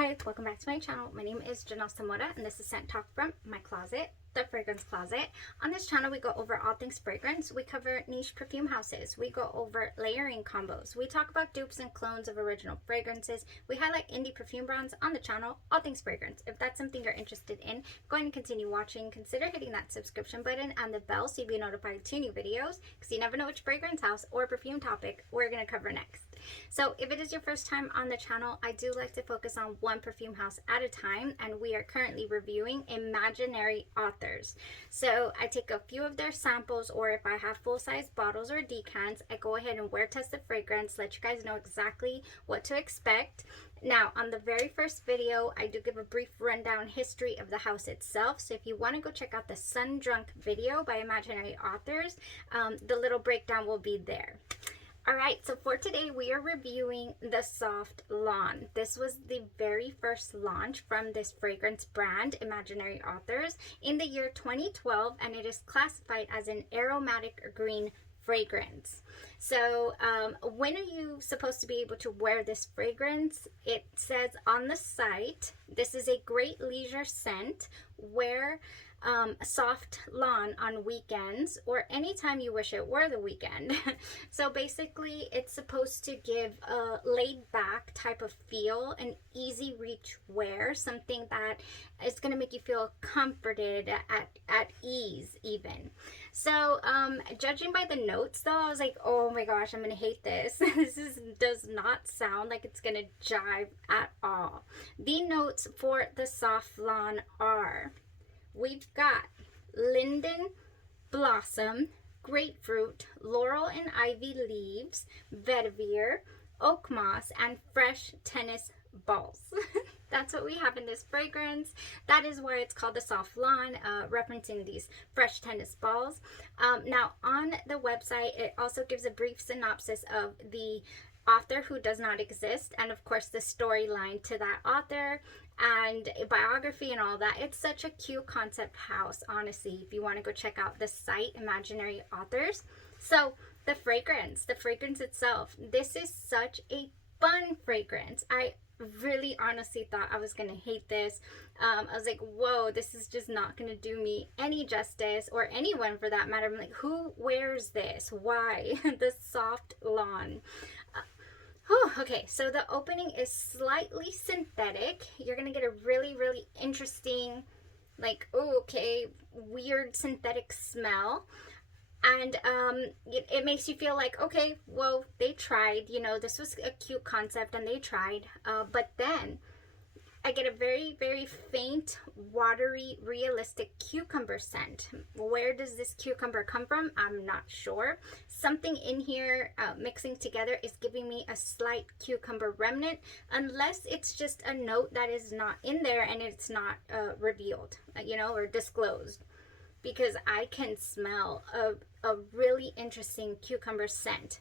Hi, welcome back to my channel. My name is Janellescentcloset and this is Scent Talk from my closet, the fragrance closet. On this channel, we go over all things fragrance. We cover niche perfume houses. We go over layering combos. We talk about dupes and clones of original fragrances. We highlight indie perfume brands on the channel, all things fragrance. If that's something you're interested in, go ahead and continue watching. Consider hitting that subscription button and the bell so you'll be notified to new videos, because you never know which fragrance house or perfume topic we're going to cover next. So if it is your first time on the channel, I do like to focus on one perfume house at a time, and we are currently reviewing imaginary authors. So I take a few of their samples, or if I have full-size bottles or decants, I go ahead and wear test the fragrance, let you guys know exactly what to expect. Now, on the very first video, I do give a brief rundown history of the house itself. So if you want to go check out the Sun Drunk video by Imaginary Authors, the little breakdown will be there. Alright, so for today we are reviewing the Soft Lawn. This was the very first launch from this fragrance brand, Imaginary Authors, in the year 2012, and it is classified as an aromatic green fragrance. So when are you supposed to be able to wear this fragrance? It says on the site, this is a great leisure scent. Wear Soft Lawn on weekends or anytime you wish it were the weekend. So basically it's supposed to give a laid back type of feel, an easy reach wear, something that is going to make you feel comforted, at ease even. So judging by the notes though, I was like, oh my gosh, I'm going to hate this. Does not sound like it's going to jive at all. The notes for the Soft Lawn are: we've got linden blossom, grapefruit, laurel and ivy leaves, vetiver, oak moss, and fresh tennis balls. That's what we have in this fragrance. That is why it's called the Soft Lawn, referencing these fresh tennis balls. Now on the website, it also gives a brief synopsis of the author who does not exist, and of course the storyline to that author and biography and all that. It's such a cute concept house, honestly, if you want to go check out the site, Imaginary Authors. So the fragrance itself, this is such a fun fragrance. I really honestly thought I was gonna hate this. I was like, whoa, this is just not gonna do me any justice, or anyone for that matter. I'm like, who wears this? Why? The Soft Lawn. Okay, so the opening is slightly synthetic. You're gonna get a really, really interesting, like, oh, okay, weird synthetic smell. And it makes you feel like, okay, well, they tried, you know, this was a cute concept and they tried. But then I get a very, very faint, watery, realistic cucumber scent. Where does this cucumber come from? I'm not sure. Something in here mixing together is giving me a slight cucumber remnant, unless it's just a note that is not in there and it's not revealed, you know, or disclosed. Because I can smell a really interesting cucumber scent.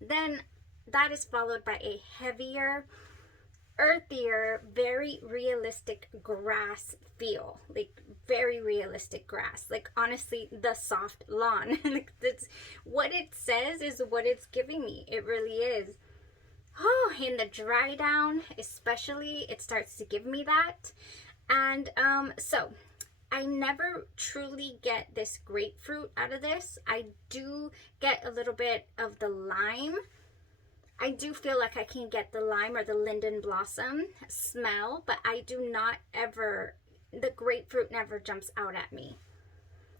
Then that is followed by a heavier, earthier, very realistic grass feel. Like very realistic grass. Like honestly, the Soft Lawn. Like that's what it says is what it's giving me. It really is. Oh, in the dry down especially, it starts to give me that. And so I never truly get this grapefruit out of this. I do get a little bit of the lime. I do feel like I can get the lime or the linden blossom smell, but I do not ever, the grapefruit never jumps out at me.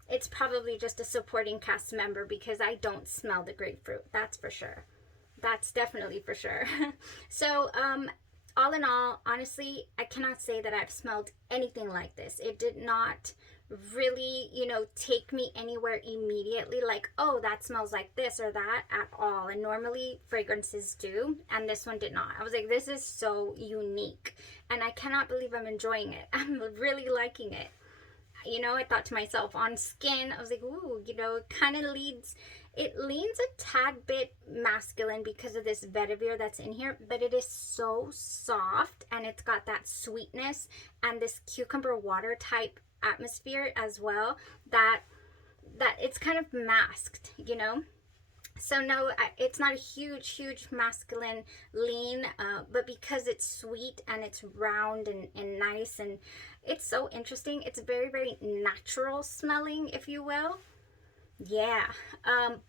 It's probably just a supporting cast member because I don't smell the grapefruit. That's for sure. That's definitely for sure. So, all in all, honestly, I cannot say that I've smelled anything like this. It did not really, you know, take me anywhere immediately, like, oh, that smells like this or that, at all. And normally fragrances do, and this one did not. I was like, this is so unique, and I cannot believe I'm enjoying it. I'm really liking it. You know, I thought to myself, on skin, I was like, ooh, you know, it kind of leans a tad bit masculine because of this vetiver that's in here, but it is so soft, and it's got that sweetness and this cucumber water type atmosphere as well, that it's kind of masked, you know. So no, it's not a huge masculine lean, but because it's sweet and it's round and nice, and it's so interesting. It's very natural smelling, if you will. Yeah,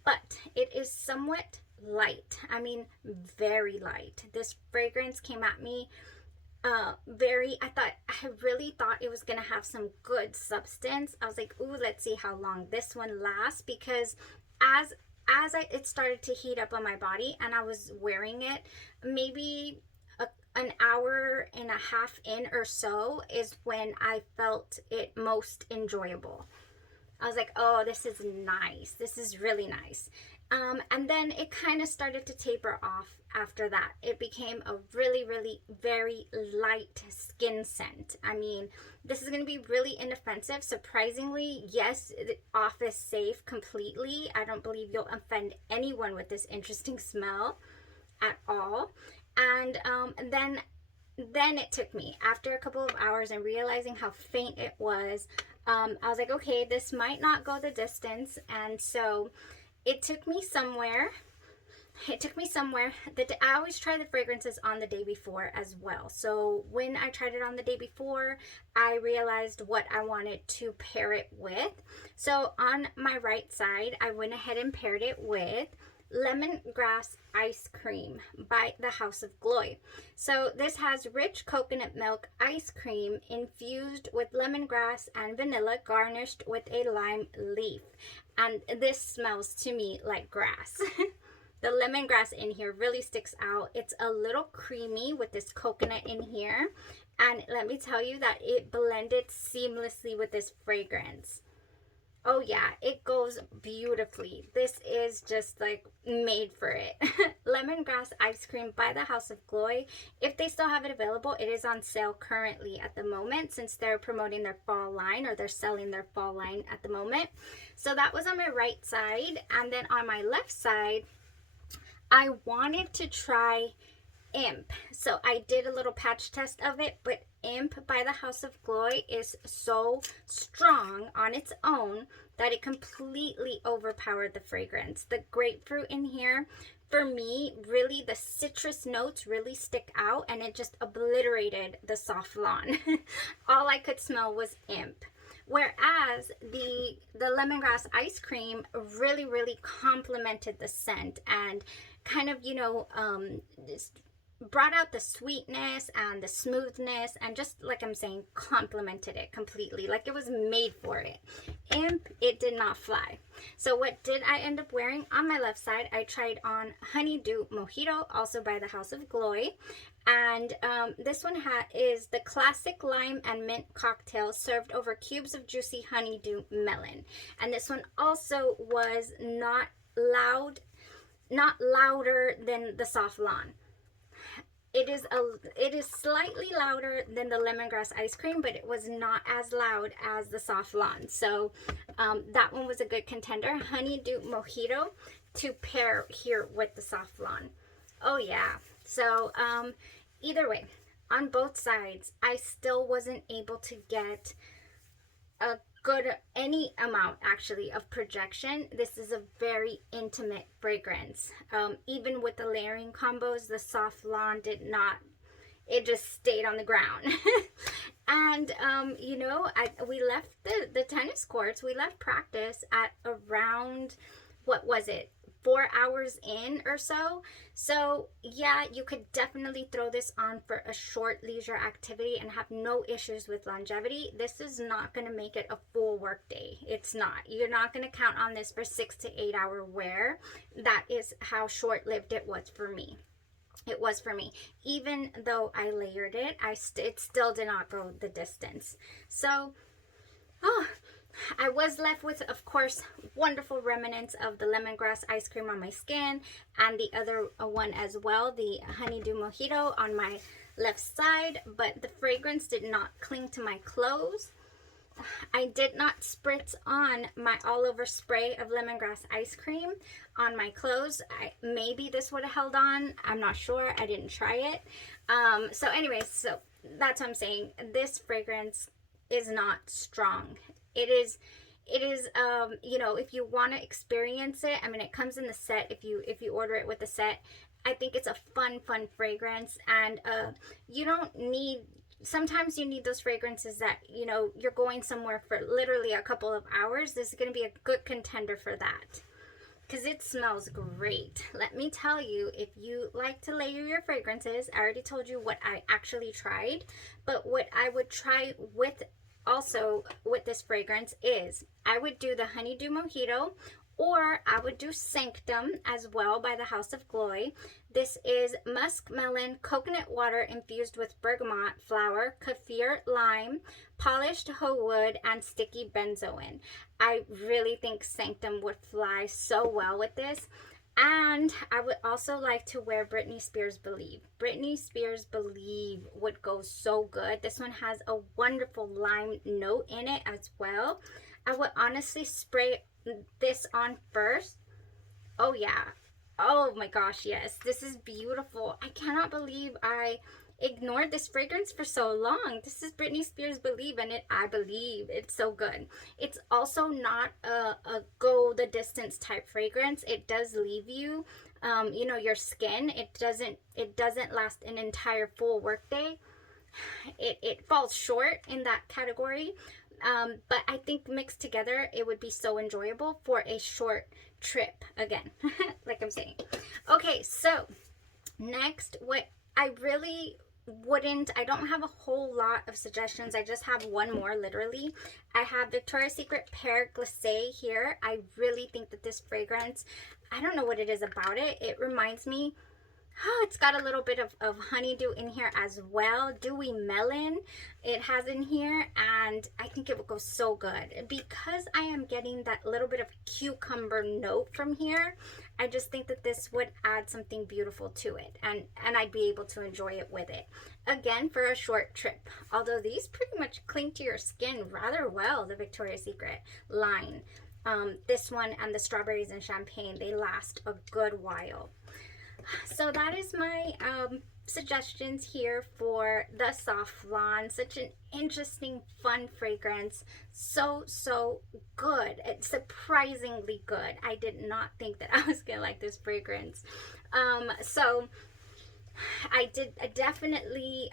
but it is somewhat light. I mean, very light. This fragrance came at me I really thought it was gonna have some good substance. I was like, ooh, let's see how long this one lasts, because as it started to heat up on my body and I was wearing it, maybe an hour and a half in or so is when I felt it most enjoyable. I was like, oh, this is nice. This is really nice. And then it kind of started to taper off after that. It became a really very light skin scent. I mean, this is going to be really inoffensive. Surprisingly, yes, office safe completely. I don't believe you'll offend anyone with this interesting smell at all. And then it took me, after a couple of hours and realizing how faint it was, I was like, okay, this might not go the distance. And so it took me somewhere. I always try the fragrances on the day before as well. So when I tried it on the day before, I realized what I wanted to pair it with. So on my right side, I went ahead and paired it with Lemongrass Ice Cream by the House of Glory. So this has rich coconut milk ice cream infused with lemongrass and vanilla, garnished with a lime leaf. And this smells to me like grass. The lemongrass in here really sticks out. It's a little creamy with this coconut in here. And let me tell you that it blended seamlessly with this fragrance. Oh yeah, it goes beautifully. This is just like made for it. Lemongrass Ice Cream by the House of Glory. If they still have it available, it is on sale currently at the moment, since they're promoting their fall line, or they're selling their fall line at the moment. So that was on my right side. And then on my left side, I wanted to try Imp. So I did a little patch test of it, but Imp by the House of Glory is so strong on its own that it completely overpowered the fragrance. The grapefruit in here, for me, really the citrus notes really stick out, and it just obliterated the soft lawn. All I could smell was Imp. Whereas the lemongrass ice cream really complemented the scent and kind of, brought out the sweetness and the smoothness, and just like I'm saying, complemented it completely, like it was made for it. Imp, it did not fly. So what did I end up wearing? On my left side, I tried on Honeydew Mojito, also by the House of Glory. And this one is the classic lime and mint cocktail served over cubes of juicy honeydew melon. And this one also was not louder than the soft lawn. It is slightly louder than the lemongrass ice cream, but it was not as loud as the soft lawn. So that one was a good contender. Honeydew Mojito to pair here with the soft lawn. Oh yeah. So either way, on both sides, I still wasn't able to get a any amount actually of projection. This is a very intimate fragrance. Even with the layering combos, the soft lawn did not, it just stayed on the ground. And we left the tennis courts, we left practice at around, what was it, 4 hours in or so. So yeah, you could definitely throw this on for a short leisure activity and have no issues with longevity. This is not going to make it a full work day. It's not. You're not going to count on this for 6 to 8 hour wear. That is how short-lived it was for me. It was for me. Even though I layered it, it still did not go the distance. So, I was left with, of course, wonderful remnants of the lemongrass ice cream on my skin, and the other one as well, the Honeydew Mojito on my left side, but the fragrance did not cling to my clothes. I did not spritz on my all-over spray of lemongrass ice cream on my clothes. Maybe this would have held on. I'm not sure. I didn't try it. So anyways, so that's what I'm saying. This fragrance is not strong. It It is, you know, if you want to experience it, I mean, it comes in the set. If you order it with the set, I think it's a fun fragrance. And you don't need, sometimes you need those fragrances that, you know, you're going somewhere for literally a couple of hours. This is going to be a good contender for that, because it smells great. Let me tell you, if you like to layer your fragrances, I already told you what I actually tried, but what I would try with also with this fragrance is I would do the Honeydew Mojito, or I would do Sanctum as well by the House of Glory. This is musk melon, coconut water infused with bergamot flower, kaffir lime, polished hoe wood, and sticky benzoin. I really think Sanctum would fly so well with this. And I would also like to wear Britney Spears Believe. Britney Spears Believe would go so good. This one has a wonderful lime note in it as well. I would honestly spray this on first. Oh yeah. Oh my gosh, yes. This is beautiful. I cannot believe I ignored this fragrance for so long. This is Britney Spears Believe, and I believe it's so good. It's also not a go the distance type fragrance. It does leave you, you know, your skin. It doesn't last an entire full workday. It falls short in that category. But I think mixed together, it would be so enjoyable for a short trip again, like I'm saying. Okay, so next, what I really I don't have a whole lot of suggestions. I just have one more, literally. I have Victoria's Secret Pear Glacé here. I really think that this fragrance, I don't know what it is about it. It reminds me, oh, it's got a little bit of honeydew in here as well. Dewy melon it has in here, and I think it would go so good. Because I am getting that little bit of cucumber note from here, I just think that this would add something beautiful to it, and I'd be able to enjoy it with it. Again, for a short trip. Although these pretty much cling to your skin rather well, the Victoria's Secret line. This one and the strawberries and champagne, they last a good while. So that is my suggestions here for the Safflon. Such an interesting, fun fragrance. So good. It's surprisingly good. I did not think that I was gonna like this fragrance. So I definitely,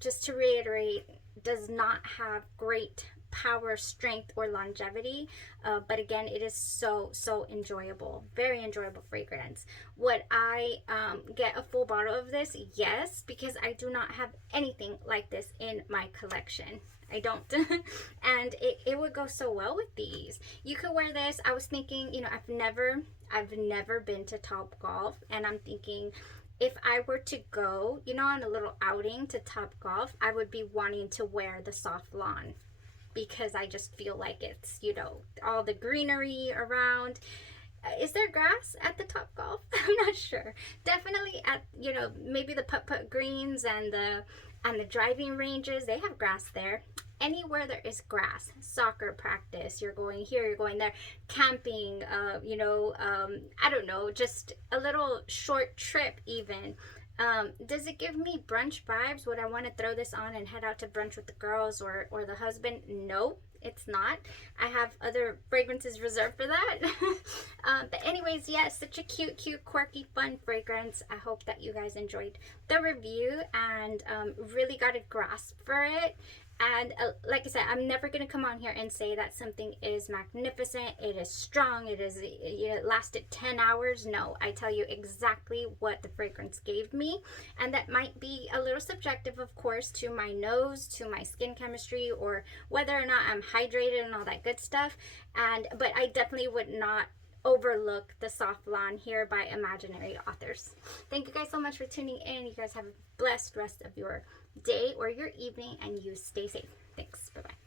just to reiterate, does not have great power, strength, or longevity, but again, it is so enjoyable. Very enjoyable fragrance. Would I get a full bottle of this? Yes, because I do not have anything like this in my collection. I don't. And it would go so well with these. You could wear this. I was thinking, you know, I've never been to Top Golf, and I'm thinking, if I were to go, you know, on a little outing to Top Golf, I would be wanting to wear the Safflon, because I just feel like it's, you know, all the greenery around. Is there grass at the Top Golf? I'm not sure. Definitely at, you know, maybe the putt-putt greens and the driving ranges, they have grass there. Anywhere there is grass, soccer practice, you're going here, you're going there, camping, you know, I don't know, just a little short trip even. Does it give me brunch vibes? Would I want to throw this on and head out to brunch with the girls or the husband? No, it's not. I have other fragrances reserved for that. But anyways, yes, such a cute, quirky, fun fragrance. I hope that you guys enjoyed the review and really got a grasp for it. And like I said, I'm never going to come on here and say that something is magnificent, it is strong, it is, you know, it lasted 10 hours. No, I tell you exactly what the fragrance gave me. And that might be a little subjective, of course, to my nose, to my skin chemistry, or whether or not I'm hydrated and all that good stuff. But I definitely would not overlook the Safflon here by Imaginary Authors. Thank you guys so much for tuning in. You guys have a blessed rest of your day or your evening, and you stay safe. Thanks. Bye-bye.